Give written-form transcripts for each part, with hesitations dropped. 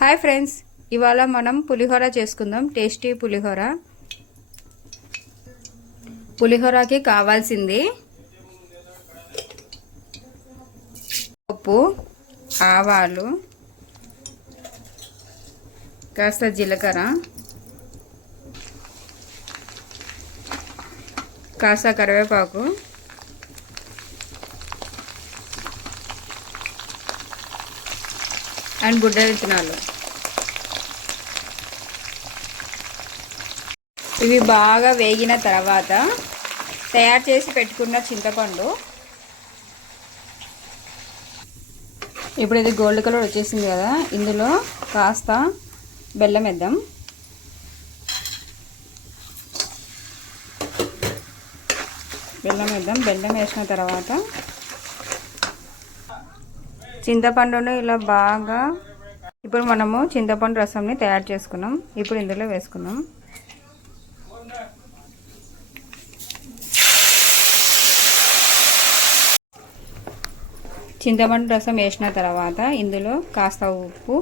Hi friends, ఇవాళ మనం పులిహోర చేసుకుందాం. టేస్టీ పులిహోర. పులిహోరకి కావాల్సింది పప్పు, ఆవాలు, కాస్త జీలకర్ర, కాస్త కరివేపాకు, అండ్ బుడ్డ విత్తనాలు. ఇవి బాగా వేగిన తర్వాత తయారు చేసి పెట్టుకున్న చింతపండు. ఇప్పుడు ఇది గోల్డ్ కలర్ వచ్చేసింది కదా, ఇందులో కాస్త బెల్లం వేద్దాం. బెల్లం వేసిన తర్వాత చింతపండును ఇలా బాగా, ఇప్పుడు మనము చింతపండు రసంని తయారు చేసుకున్నాం. ఇప్పుడు ఇందులో వేసుకున్నాం. చింతపండు రసం వేసిన తర్వాత ఇందులో కాస్త ఉప్పు,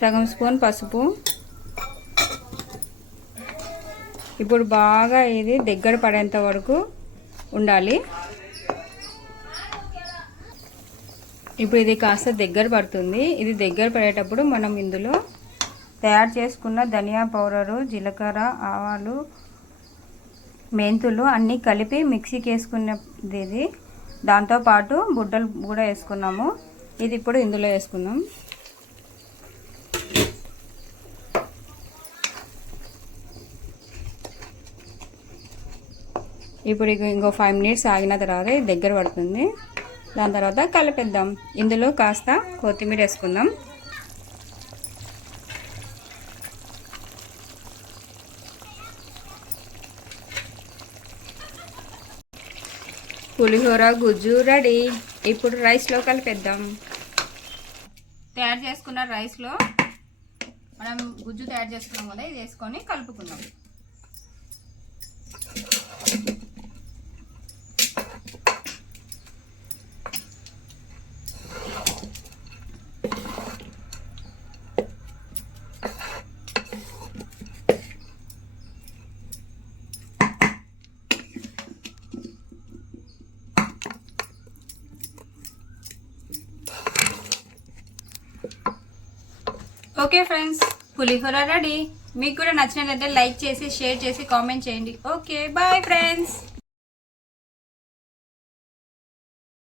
సగం స్పూన్ పసుపు. ఇప్పుడు బాగా ఇది దగ్గర పడేంత వరకు ఉండాలి. ఇప్పుడు ఇది కాస్త దగ్గర పడుతుంది. ఇది దగ్గర పడేటప్పుడు మనం ఇందులో తయారు చేసుకున్న ధనియా పౌడరు, జీలకర్ర, ఆవాలు, మెంతులు అన్నీ కలిపి మిక్సీకి వేసుకున్నది ఇది. దాంతోపాటు బుడ్డలు కూడా వేసుకున్నాము. ఇది ఇప్పుడు ఇందులో వేసుకుందాం. ఇప్పుడు ఇంకో 5 మినిట్స్ ఆగిన తర్వాత ఇది దగ్గర పడుతుంది. దాని తర్వాత కలిపేద్దాం. ఇందులో కాస్త కొత్తిమీర వేసుకుందాం. పులిహోర గుజ్జు రెడీ. ఇప్పుడు రైస్లో కలిపేద్దాం. తయారు చేసుకున్న రైస్లో మనం గుజ్జు తయారు చేసుకున్నాం కదా, ఇది వేసుకొని కలుపుకుందాం. Okay friends, pulihora ready. మీకు కూడా నచ్చినట్లయితే లైక్ చేసి, షేర్ చేసి, కామెంట్ చేయండి. Okay, bye friends.